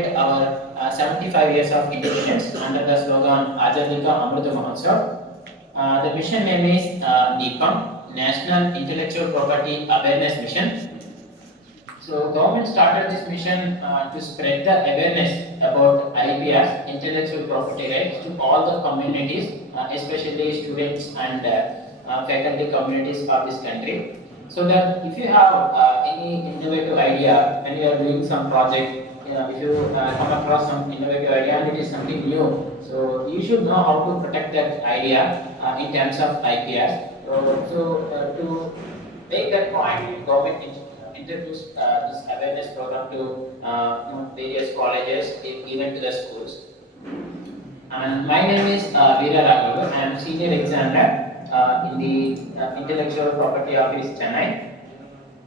our 75 years of independence under the slogan Azadi Ka Amrit Mahotsav. The mission name is NEPAM, National Intellectual Property Awareness Mission. So government started this mission to spread the awareness about IPRs, intellectual property rights, to all the communities, especially students and faculty communities of this country. So that if you have any innovative idea when you are doing some project, if you come across some innovative idea and it is something new, so you should know how to protect that idea in terms of IPRs. To make that point, government introduced this awareness program to various colleges, even to the schools. And my name is Veera Raghav. I am senior examiner in the Intellectual Property Office, Chennai.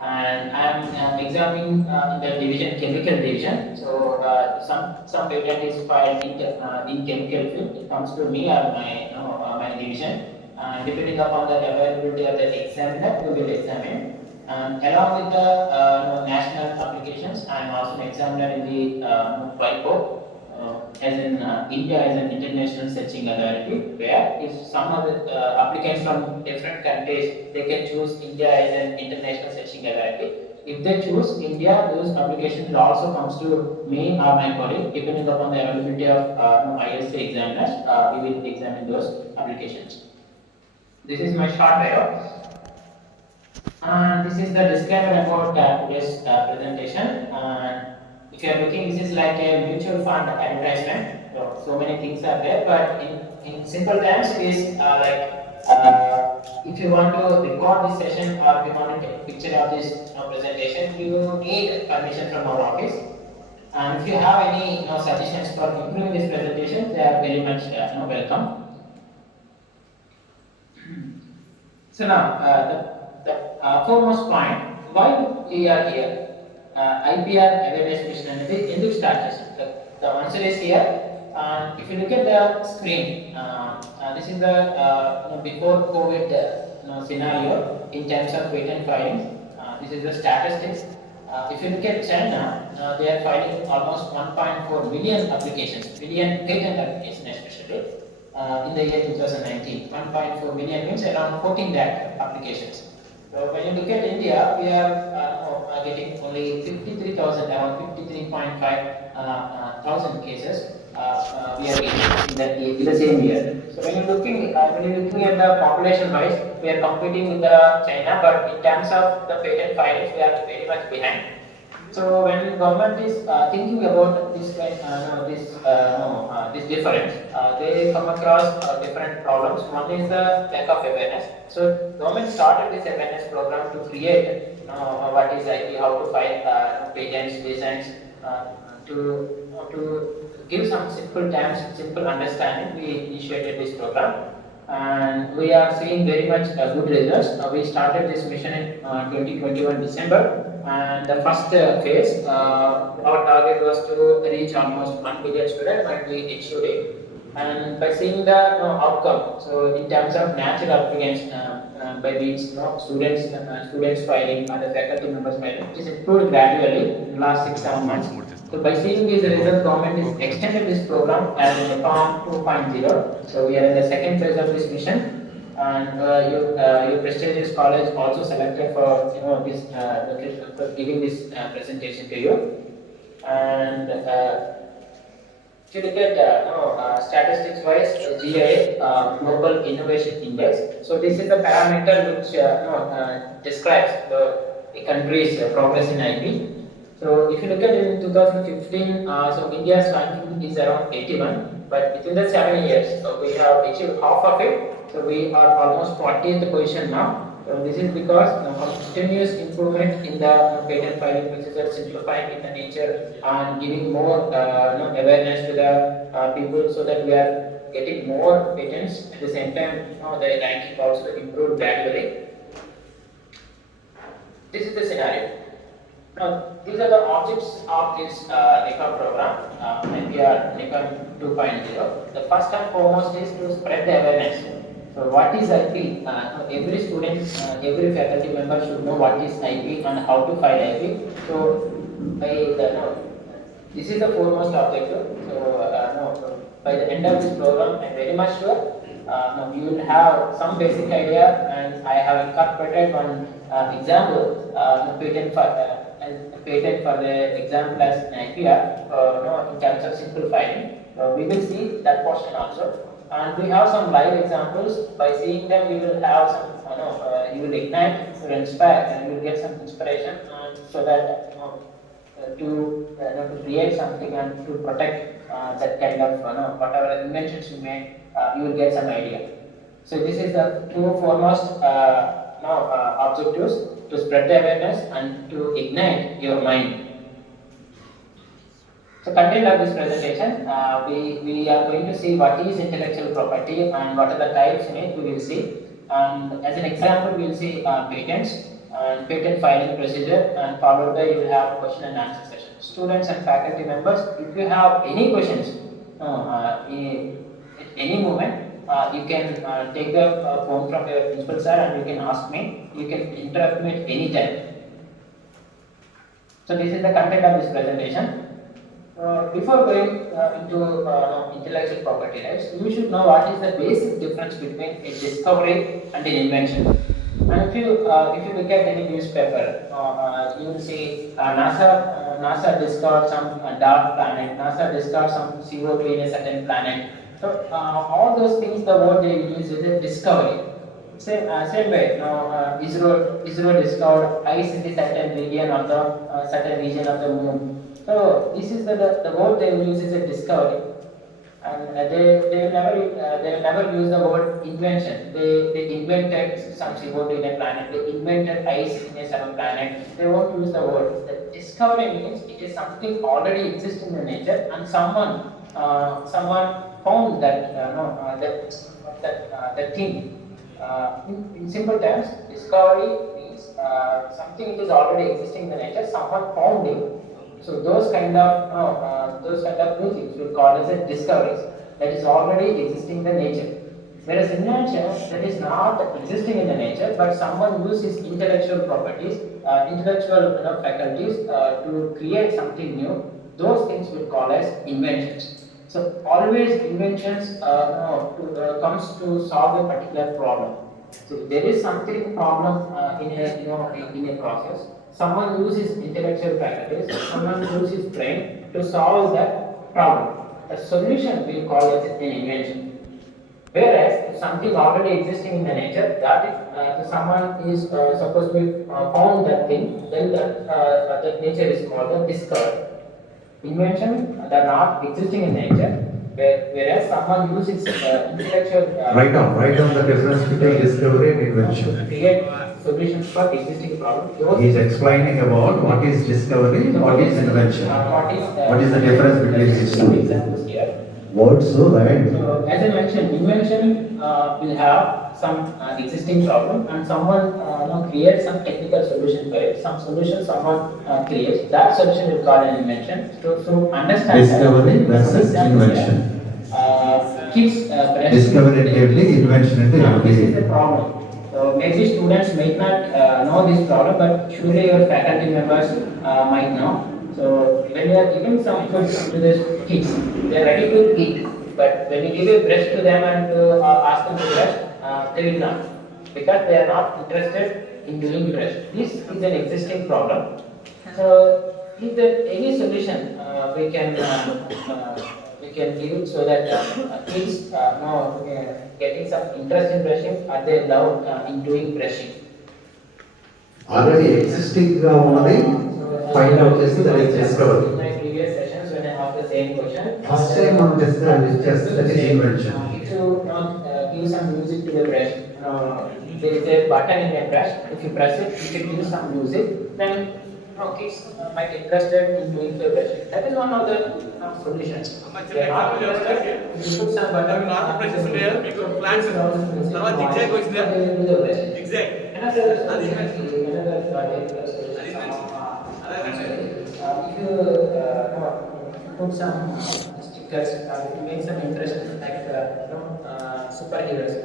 And I am examining in the division, chemical division. So some patent is filed in chemical field. It comes to me or my division. Depending upon the availability of the examiner, we will examine. Along with the national applications, I am also an examiner in the WIPO, as in India as an international searching authority, where if some of the applicants from different countries, they can choose India as an international searching authority. If they choose India, those applications will also comes to me or my colleague, depending upon the availability of ISA examiners. We will examine those applications. This is my short bio. And this is the disclaimer about today's presentation. If you are looking, this is like a mutual fund advertisement. So many things are there, but in simple terms, it is if you want to record this session or if you want to take a picture of this presentation, you need permission from our office. And if you have any suggestions for improving this presentation, they are very much welcome. So now, the foremost point, why we are here, IPR awareness mission in this status. The answer is here. If you look at the screen, this is the before COVID scenario in terms of patent filings. This is the statistics. If you look at China, they are filing almost 1.4 million applications, billion patent applications especially. In the year 2019, 1.4 million means around 14 lakh applications. So when you look at India, we are getting only 53,000, around 53.5 thousand cases we are getting in the same year. So when you're looking at the population wise, we are competing with China, but in terms of the patent filings, we are very much behind. So when government is thinking about this this difference, they come across different problems. One is the lack of awareness. So government started this awareness program to create what is IP, how to file patents, designs, to give some simple terms, simple understanding. We initiated this program. And we are seeing very much good results. We started this mission in 2021 December, and the first phase, our target was to reach almost 1 billion students, and we achieved it. And by seeing the outcome, so in terms of natural applicants, by means students filing and the faculty members filing, it is improved gradually in the last 6-7 months. So by seeing these results, government is extended this program as a NEPAM 2.0. So we are in the second phase of this mission, and your prestigious college also selected for this for giving this presentation to you. And if you look at statistics wise, GIA Global Innovation Index. So this is the parameter which describes the country's progress in IP. So if you look at it in 2015, so India's ranking is around 81, but within the 7 years, we have achieved half of it. So we are almost 40th position now. So this is because continuous improvement in the patent filing procedure, simplifying in the nature, and giving more awareness to the people, so that we are getting more patents. At the same time, the ranking also improved gradually. This is the scenario. Now, these are the objects of this NEPAM program, NEPAM 2.0. The first and foremost is to spread the awareness. So what is IP? Every student, every faculty member should know what is IP and how to file IP. So by This is the foremost objective. So, no, by the end of this program, I'm very much sure no, you will have some basic idea, and I have incorporated one example, no, patent for the example as an IPR, no, in terms of simple filing. We will see that portion also. And we have some live examples. By seeing them, you will have some, you will ignite, you will inspire, and you will get some inspiration, so that to create something and to protect that kind of whatever inventions you made, you will get some idea. So this is the two foremost objectives: to spread the awareness and to ignite your mind. So content of this presentation, we are going to see what is intellectual property and what are the types in it. We will see. And as an example, we will see patents and patent filing procedure, and followed by you will have question and answer session. Students and faculty members, if you have any questions at any moment, you can take the phone from your principal sir and you can ask me. You can interrupt me at any time. So this is the content of this presentation. Before going into intellectual property rights, you should know what is the basic difference between a discovery and an invention. And if you look at any newspaper, you will see NASA discovered some dark planet, NASA discovered some CO2 in a certain planet. So all those things, the word they use is a discovery. Same way, ISRO discovered ice in the certain region of the moon. So this is the word they use is a discovery, and they will never use the word invention. They invented some CO2 in a planet. They invented ice in a certain planet. They won't use the word. The discovery means it is something already exists in the nature, and someone found that thing. In simple terms, discovery means something which is already existing in the nature. Someone found it. So those kind of new things we call as a discoveries that is already existing in the nature. Whereas invention, that is not existing in the nature, but someone uses intellectual properties, intellectual faculties to create something new. Those things we call as inventions. So always inventions comes to solve a particular problem. So if there is something problem in a process, someone uses intellectual faculties, someone uses brain to solve that problem. A solution we call as an invention. Whereas if something already existing in the nature, that if someone is supposed to be found that thing, then that nature is called a discovery. Invention that are not existing in nature, whereas someone uses intellectual. Write down the difference between discovery and invention. To create solutions for existing problems. He is explaining about what is discovery and what is invention. What is the difference between these two? Examples here. Words so right. So, as I mentioned, invention will have some existing problem, and someone creates some technical solution for it. Some solution someone creates. That solution will call an invention. So understand discovery versus invention. Discovery and invention. This is the problem. So maybe students might not know this problem, but surely your faculty members might know. So when you are giving some food to the kids, they are ready to eat. But when you give a brush to them and ask them to brush, they will not, because they are not interested in doing brush. This is an existing problem. So is there any solution we can give so that kids getting some interest in brushing, or they love in doing brushing? Already existing find out this that is discovery. In my previous sessions, when I asked the same question, First time on this that is invention. If you give some music to the brush, there is a button in a brush. If you press it, if it gives some music, then kids might be interested in doing the brushing. That is one of the solutions. They are not interested. If you put some button, not precious layer, because plants zigzag goes there. they will do the brushing. Exact. Another if you put some stickers, if you make some interest like superheroes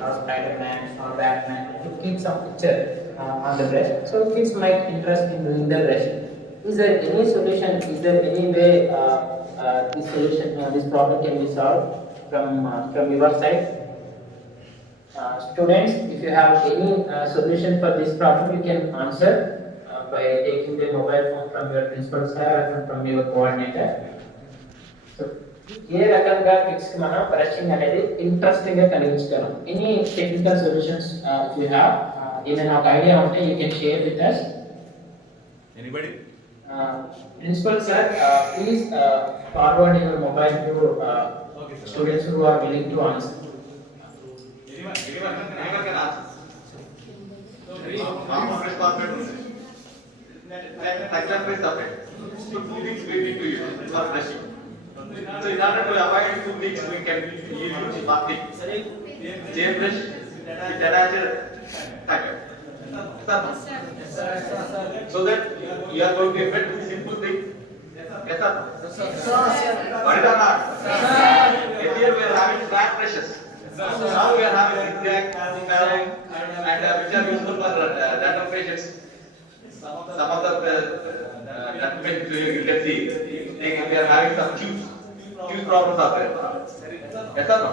or Spider-Man or Batman, you keep some picture on the brush, so kids might interest in doing the brush. Is there any solution? Is there any way this solution, this problem can be solved from your side? Students, if you have any solution for this problem, you can answer by taking the mobile phone from your principal sir or from your coordinator. So, ఏ రకంగా fix మనం brushing అనేది interesting గా కలిగించగలం. Any technical solutions if you have ఏదైనా ఒక idea ఉంటే you can share with us. Anybody? Principal sir, please forward your mobile to students who are willing to answer. Anyone can answer. Press button. Touch press separate. 2 weeks we need to use for brushing. So in order to avoid 2 weeks, we can use bathing. J brush with attached tagger. So that you are going to get simple thing. Yes sir. What is that? Earlier we are having flat brushes. Now we are having zigzag, PALEM, and which are useful for random patients. Some of the documents you can see, we are having some Q's problems are there. Yes or no?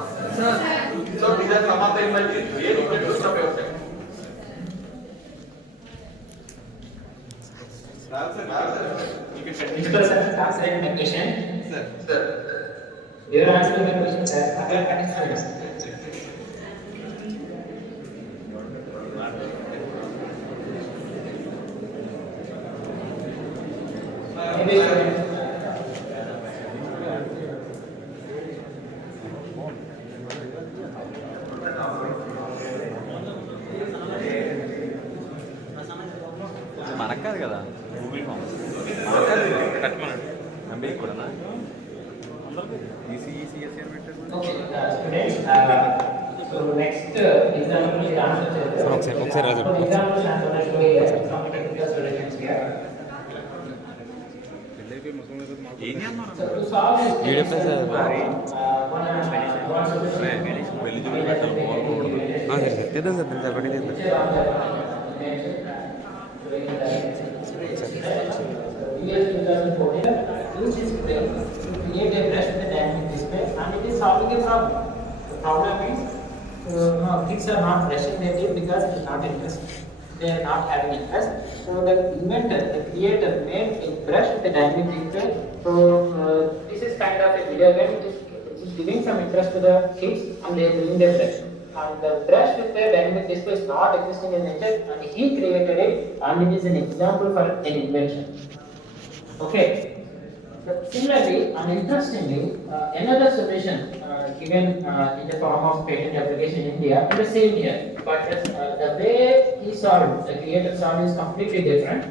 So these are some of the images here you can use from your side. You can continue. Principal sir, answering my question. Sir. You are answering my question, sir. Other participants. Maybe మనకు కాదు కదా Google form మనకు కట్టమనండి MBA కూడా ఈసీఎస్సీ అని పెట్టారు. okay, students. So next example is answer. ఒకసారి రాజు. So example answer show here. Some technical solutions here. ఏం అన్నారు So to solve this video plus one solution. వెళ్ళి చూపి పెట్టాలి సరే సార్ తెద్దాం సార్ నేను చెప్పండి తెద్దాం. Year 2014, use this frame to create a brush with a dynamic display, and it is solving a problem. The problem is, no, kids are not brushing their teeth because they are not interested. They are not having interest. So the inventor, the creator, made a brush with a dynamic display. So this is kind of a video game. It is giving some interest to the kids, and they are doing their brush. And the brush with the dynamic display is not existing in nature, and he created it, and it is an example for an invention. Okay. Similarly and interestingly, another solution given in the form of patent application in India is the same here, but the way he solved, the creator solved is completely different.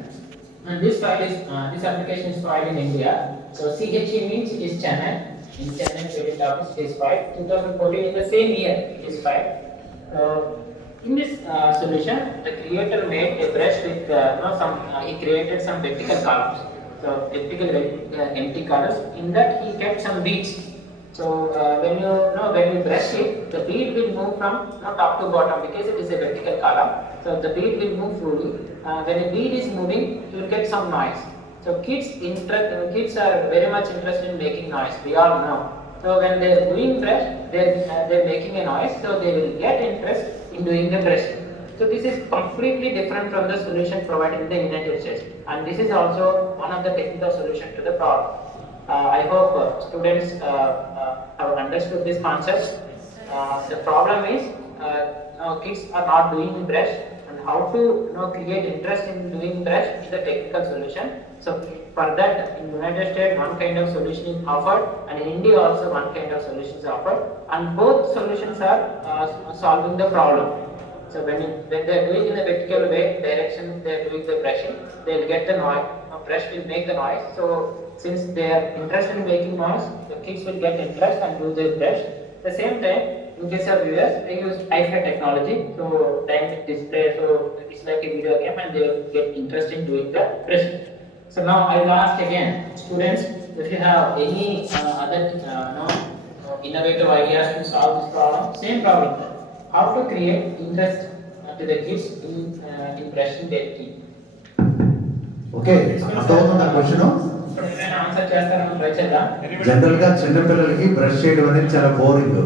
And this file is this application is filed in India. So CHE means is Chennai. In Chennai patent office it is filed. 2014 in the same year it is filed. In this solution, the creator made a brush with he created some vertical columns. So vertical empty colors. In that he kept some beads. So when you brush it, the bead will move from top to bottom because it is a vertical column. So the bead will move freely. When a bead is moving, you will get some noise. So kids are very much interested in making noise. We all know. So when they are doing brush, they're making a noise. So they will get interest in doing the brushing. So this is completely different from the solution provided in the United States, and this is also one of the technical solution to the problem. I hope students have understood this concept. The problem is kids are not doing brush, and how to create interest in doing brush is the technical solution. So for that, in United States one kind of solution is offered, and in India also one kind of solution is offered, and both solutions are solving the problem. So when they are doing in a vertical way direction, they are doing the brushing, they will get the noise. Brush will make the noise. So since they are interested in making noise, the kids will get interest and do the brush. At the same time, in case of viewers, they use Wi-Fi technology, so dynamic display. So it's like a video game, and they will get interest in doing the brushing. So now I will ask again, students, if you have any other innovative ideas to solve this problem, same problem. How to create interest to the kids in brushing their teeth. Okay, అర్థమవుతుందా question? ఇప్పుడు ఏదైనా answer చేస్తారని try చేద్దాం. General గా చిన్న పిల్లలకి brush చేయడం అనేది చాలా బోరింగ్.